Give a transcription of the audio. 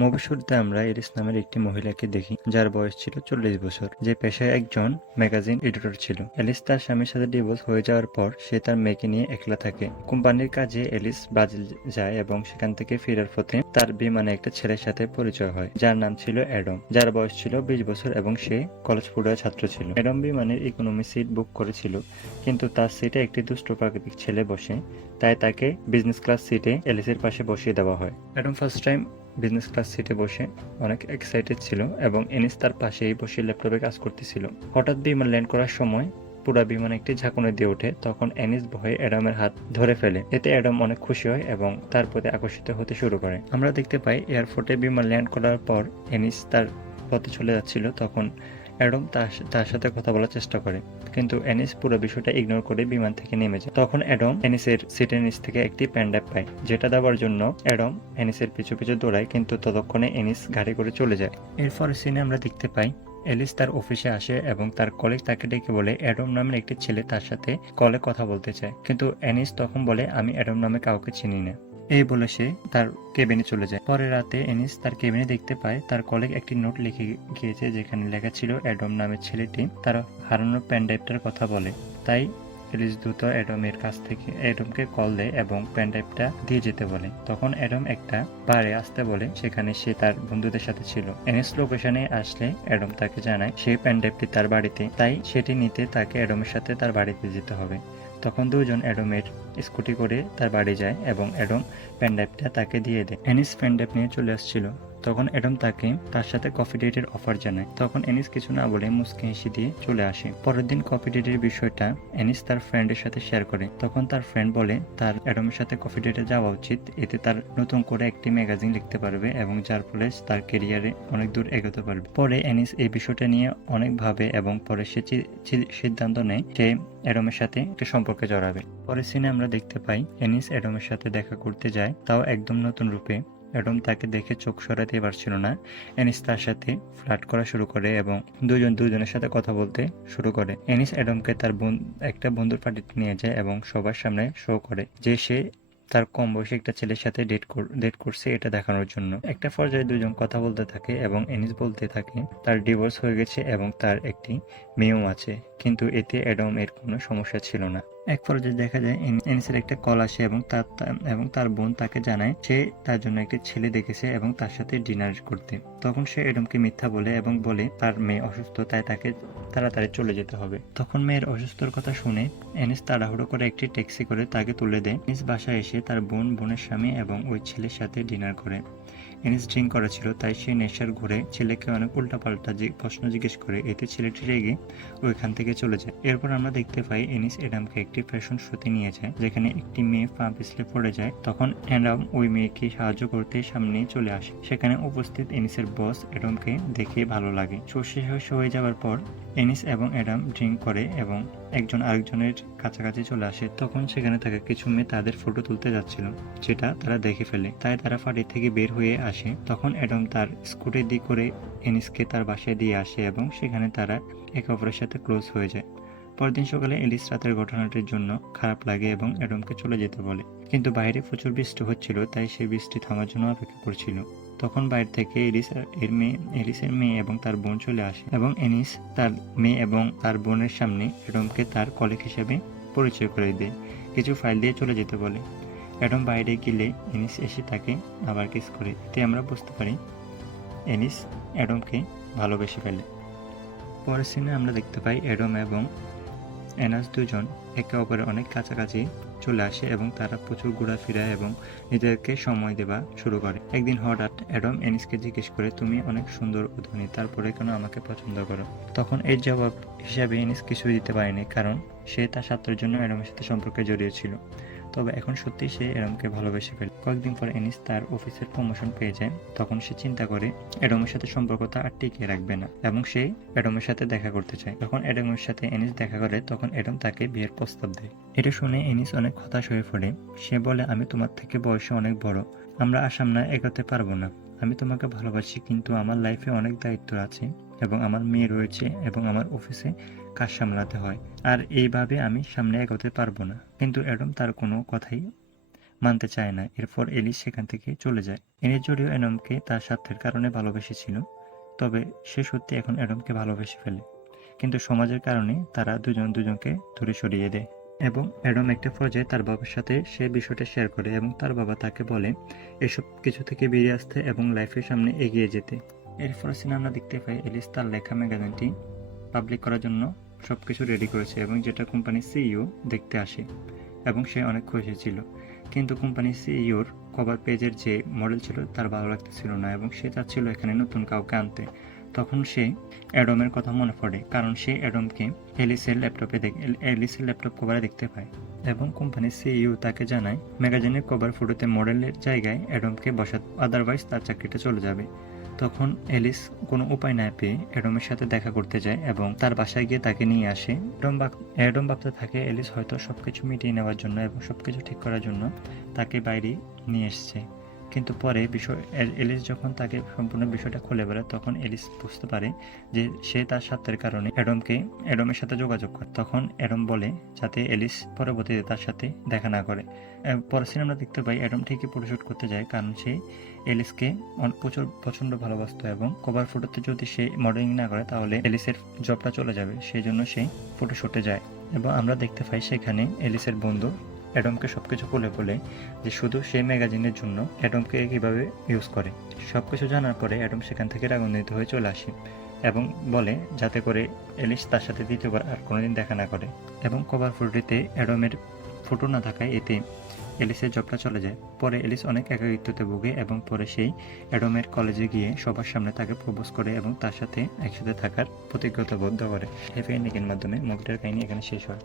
মুভির শুরুতে আমরা এলিস নামের একটি মহিলাকে দেখি যার বয়স ছিল 40 বছর, যে পেশায় একজন ম্যাগাজিন এডিটর ছিল। এলিস তার স্বামীর সাথে ডিভোর্স হয়ে যাওয়ার পর সে তার মেয়েকে নিয়ে একলা থাকে। কোম্পানির কাজে এলিস ব্রাজিল যায় এবং সেখান থেকে ফেরার পথে তার বিমানে একটা ছেলের সাথে পরিচয় হয় যার নাম ছিল অ্যাডাম, যার বয়স ছিল 20 বছর এবং সে কলেজ পড়ুয়া ছাত্র ছিল। অ্যাডাম বিমানের ইকোনমি সিট বুক করেছিল, কিন্তু তার সিটে একটি দুষ্ট প্রাকৃতিক ছেলে বসে, তাই তাকে বিজনেস ক্লাস সিটে এলিসের পাশে বসিয়ে দেওয়া হয়। Adam first time business class সিটে বসে অনেক এক্সাইটেড ছিল এবং এনিস তার পাশেই বসে ল্যাপটপে কাজ করতেছিল। হঠাৎ বিমান ল্যান্ড করার সময় পুরা বিমান একটি ঝাঁকুনি দিয়ে ওঠে। তখন এনিস ভয়ে অ্যাডামের হাত ধরে ফেলে। এতে অ্যাডাম অনেক খুশি হয় এবং তার প্রতি আকর্ষিত হতে শুরু করে। আমরা দেখতে পাই এয়ারপোর্টে বিমান ল্যান্ড করার পর এনিস তার পথে চলে যাচ্ছিল। তখন অ্যাডাম তার সাথে কথা বলার চেষ্টা করে, কিন্তু এনিস পুরো বিষয়টা ইগনোর করে বিমান থেকে নেমে যায়। তখন অ্যাডাম এনিসের সিটের নিচ থেকে একটি প্যান্ডাপ পায়, যেটা দেওয়ার জন্য অ্যাডাম এনিসের পিছু পিছু দৌড়ায়, কিন্তু ততক্ষণে এনিস গাড়ি করে চলে যায়। এরপর সিনে আমরা দেখতে পাই এলিস তার অফিসে আসে এবং তার কলিগ তাকে ডেকে বলে অ্যাডাম নামের একটি ছেলে তার সাথে কলে কথা বলতে চায়, কিন্তু এনিস তখন বলে আমি অ্যাডাম নামে কাউকে চিনি না। এই বলে সে তার কেবিনে চলে যায়। পরের রাতে এনিস তার কেবিনে দেখতে পায় তার কলিগ একটি নোট লিখে গিয়েছে, যেখানে লেখা ছিল অ্যাডাম নামের ছেলেটি তার হারানো প্যানড্রাইভটার কথা বলে। তাই এলিস দ্রুত অ্যাডামের কাছ থেকে অ্যাডামকে কল দেয় এবং প্যানড্রাইভটা দিয়ে যেতে বলে। তখন অ্যাডাম একটা বারে আসতে বলে, সেখানে সে তার বন্ধুদের সাথে ছিল। এনিস লোকেশনে আসলে অ্যাডাম তাকে জানায় সেই প্যানড্রাইভটি তার বাড়িতে, তাই সেটি নিতে তাকে অ্যাডামের সাথে তার বাড়িতে যেতে হবে। তখন দুজন অ্যাডামের স্কুটি করে তার বাড়ি যায় এবং অ্যাডাম প্যানড্রাইভটা তাকে দিয়ে দেয়। এনিস প্যানড্রাইভ নিয়ে চলে আসছিল। তখন অ্যাডাম তাকে তার সাথে কফি ডেটের অফার জানায়। তখন এনিস কিছু না বলে মুচকি হেসে দিয়ে চলে আসে। পরের দিন কফি ডেটের বিষয়টা এনিস তার ফ্রেন্ডের সাথে শেয়ার করে। তখন তার ফ্রেন্ড বলে তার অ্যাডামের সাথে কফি ডেটে যাওয়া উচিত, এতে তার নতুন করে একটি ম্যাগাজিন লিখতে পারবে এবং যার ফলে তার ক্যারিয়ারে অনেক দূর এগোতে পারবে। পরে এনিস এই বিষয়টা নিয়ে অনেক ভাবে এবং পরে সে সিদ্ধান্ত নেয় সে অ্যাডামের সাথে একটা সম্পর্কে জড়াবে। পরের সিনে আমরা দেখতে পাই এনিস অ্যাডামের সাথে দেখা করতে যায়, তাও একদম নতুন রূপে। অ্যাডাম তাকে দেখে চোখ সরাতে পারছিল না। এনিস তার সাথে ফ্লার্ট করা শুরু করে এবং দুজনের সাথে কথা বলতে শুরু করে। এনিস অ্যাডামকে তার একটা বন্ধুর পার্টিতে নিয়ে যায় এবং সবার সামনে শো করে যে সে তার কম বয়সী একটা ছেলের সাথে ডেট করছে, এটা দেখানোর জন্য। একটা পর্যায়ে দুজন কথা বলতে থাকে এবং এনিস বলতে থাকে তার ডিভোর্স হয়ে গেছে এবং তার একটি মেয়েও আছে, কিন্তু এতে অ্যাডাম এর কোনো সমস্যা ছিল না। এক পর্যায়ে দেখা যায় এনিসের একটা কল আসে এবং তার বোন তাকে জানায় সে তার জন্য একটি ছেলে দেখেছে এবং তার সাথে ডিনার করতে। তখন সে অ্যাডামকে মিথ্যা বলে এবং বলে তার মেয়ে অসুস্থ, তাই তাকে তাড়াতাড়ি চলে যেতে হবে। তখন মেয়ের অসুস্থর কথা শুনে এনিস তাড়াহুড়ো করে একটি ট্যাক্সি করে তাকে তুলে দেয়। এনিস বাসায় এসে তার বোনের স্বামী এবং ওই ছেলের সাথে ডিনার করে। এনিস ড্রিঙ্ক করেছিল, তাই সে নেশার ঘুরে ছেলেকে অনেক উল্টাপাল্টা প্রশ্ন জিজ্ঞেস করে। এতে ছেলেটি রেগে ওইখান থেকে চলে যায়। এরপর আমরা দেখতে পাই এনিস অ্যাডামকে একটি ফ্যাশন শোতে নিয়ে যায়, যেখানে একটি মেয়ে পা পিছলে পড়ে যায়। তখন অ্যাডাম ওই মেয়েকে সাহায্য করতে সামনে চলে আসে। সেখানে উপস্থিত এনিসের বস অ্যাডামকে দেখে ভালো লাগে। শো শেষ হয়ে যাওয়ার পর এনিস এবং অ্যাডাম ড্রিঙ্ক করে এবং একজন আরেকজনের কাছাকাছি চলে আসে। তখন সেখানে থাকা কিছু মেয়ে তাদের ফটো তুলতে যাচ্ছিল, যেটা তারা দেখে ফেলে, তাই তারা পার্টি থেকে বের হয়ে আসে। তখন অ্যাডাম তার স্কুটি দিয়ে করে এনিসকে তার বাসায় দিয়ে আসে এবং সেখানে তারা একে অপরের সাথে ক্লোজ হয়ে যায়। পরদিন সকালে এলিস রাতের ঘটনাটির জন্য খারাপ লাগে এবং অ্যাডামকে চলে যেতে বলে, কিন্তু বাইরে প্রচুর বৃষ্টি হচ্ছিল, তাই সে বৃষ্টি থামার জন্য অপেক্ষা করছিল। তখন বাইরে থেকে এলিসের মেয়ে এবং তার বোন চলে আসে এবং এনিস তার মেয়ে এবং তার বোনের সামনে অ্যাডামকে তার কলিগ হিসেবে পরিচয় করে দেয়। কিছু ফাইল দিয়ে চলে যেতে বলে। অ্যাডাম বাইরে গেলে এনিস এসে তাকে আবার কিস করে। এতে আমরা বুঝতে পারি এনিস অ্যাডামকে ভালোবেসে ফেলে। পরের সিনে আমরা দেখতে পাই অ্যাডাম এবং এনাস দুজন একে অপরের অনেক কাছাকাছি চলে আসে এবং তারা প্রচুর ঘোরাফেরা এবং নিজেদেরকে সময় দেওয়া শুরু করে। একদিন হঠাৎ অ্যাডাম এনিসকে জিজ্ঞেস করে, তুমি অনেক সুন্দর ও ধনী, তারপরে কেন আমাকে পছন্দ করো? তখন এর জবাব হিসাবে এনিস কিছুই দিতে পারেনি, কারণ সে তার স্বার্থের জন্য অ্যাডামের সাথে সম্পর্কে জড়িয়ে ছিল। তবে এখন সত্যি সে অ্যাডামকে ভালোবেসে ফেলে। কয়েকদিন পর এনিস তার অফিসের প্রমোশন পেয়ে যায়। তখন সে চিন্তা করে অ্যাডামের সাথে সম্পর্কটা আর টিকিয়ে রাখবে না এবং সে অ্যাডামের সাথে দেখা করতে চায়। যখন অ্যাডামের সাথে এনিস দেখা করে তখন অ্যাডাম তাকে বিয়ের প্রস্তাব দেয়। এটা শুনে এনিস অনেক হতাশ হয়ে পড়ে। সে বলে, আমি তোমার থেকে বয়সে অনেক বড়, আমরা সামনে এগোতে পারবো না। আমি তোমাকে ভালোবাসি, কিন্তু আমার লাইফে অনেক দায়িত্ব আছে এবং আমার মেয়ে রয়েছে এবং আমার অফিসে কাজ সামলাতে হয়, আর এইভাবে আমি সামনে এগোতে পারবো না। কিন্তু অ্যাডাম তার কোনো কথাই মানতে চায় না। এরপর এলিস সেখান থেকে চলে যায়। এনিস যদিও অ্যাডামকে তার স্বার্থের কারণে ভালোবেসেছিল, তবে সে সত্যি এখন অ্যাডামকে ভালোবেসে ফেলে, কিন্তু সমাজের কারণে তারা দুজন দুজনকে দূরে সরিয়ে দেয়। এবং অ্যাডাম একটা পর্যায়ে তার বাবার সাথে সে বিষয়টা শেয়ার করে এবং তার বাবা তাকে বলে এসব কিছু থেকে বেরিয়ে আসতে এবং লাইফের সামনে এগিয়ে যেতে। এরপর সিনে আমরা দেখতে পাই এলিস তার লেখা ম্যাগাজিনটি পাবলিক করার জন্য সবকিছু রেডি করেছে এবং যেটা কোম্পানির সিইও দেখতে আসে এবং সে অনেক খুশি ছিল। কিন্তু কোম্পানির সিইওর কভার পেজের যে মডেল ছিল তার ভালো লাগতেছিল না এবং সে চাচ্ছিল এখানে নতুন কাউকে আনতে। তখন সে অ্যাডামের কথা মনে পড়ে, কারণ সে অ্যাডামকে এলিসের ল্যাপটপ কভারে দেখতে পায় এবং কোম্পানির সিইও তাকে জানায় ম্যাগাজিনের কভার ফটোতে মডেলের জায়গায় অ্যাডামকে বসাতে, আদারওয়াইজ তার চাকরিটা চলে যাবে। তখন এলিস কোনো উপায় না পেয়ে অ্যাডামের সাথে দেখা করতে যায় এবং তার বাসায় গিয়ে তাকে নিয়ে আসে। অ্যাডাম ভাবতে থাকে এলিস হয়তো সবকিছু মিটিয়ে নেওয়ার জন্য এবং সবকিছু ঠিক করার জন্য তাকে বাইরে নিয়ে এসছে। কিন্তু পরে এলিস যখন তাকে সম্পূর্ণ বিষয়টা খুলে বলে, তখন এলিস বুঝতে পারে যে সে তার স্বার্থের কারণে অ্যাডামের সাথে যোগাযোগ করে। তখন অ্যাডাম বলে যাতে এলিস পরবর্তীতে তার সাথে দেখা না করে। পরে সিনেমা দেখতে পাই অ্যাডাম ঠিকই ফটোশুট করতে যায়, কারণ সে এলিসকে প্রচণ্ড ভালোবাসতো এবং কভার ফটোতে যদি সে মডেলিং না করে তাহলে এলিসের জবটা চলে যাবে, সেই জন্য সে ফটোশুটে যায়। এবং আমরা দেখতে পাই সেখানে এলিসের বন্ধু অ্যাডামকে সবকিছু বলে যে শুধু সেই ম্যাগাজিনের জন্য অ্যাডামকে কীভাবে ইউজ করে। সবকিছু জানার পরে অ্যাডাম সেখান থেকে রাগান্বিত হয়ে চলে আসে এবং বলে যাতে করে এলিস তার সাথে দ্বিতীয়বার আর কোনোদিন দেখা না করে। এবং কভার ফটোটিতে অ্যাডামের ফটো না থাকায় এতে এলিসের জবটা চলে যায়। পরে এলিস অনেক একাকিত্বতে ভোগে এবং পরে সেই অ্যাডামের কলেজে গিয়ে সবার সামনে তাকে প্রপোজ করে এবং তার সাথে একসাথে থাকার প্রতিজ্ঞতাবদ্ধ করে। হ্যাপি এন্ডিংয়ের মাধ্যমে মুভিটার কাহিনী এখানে শেষ হয়।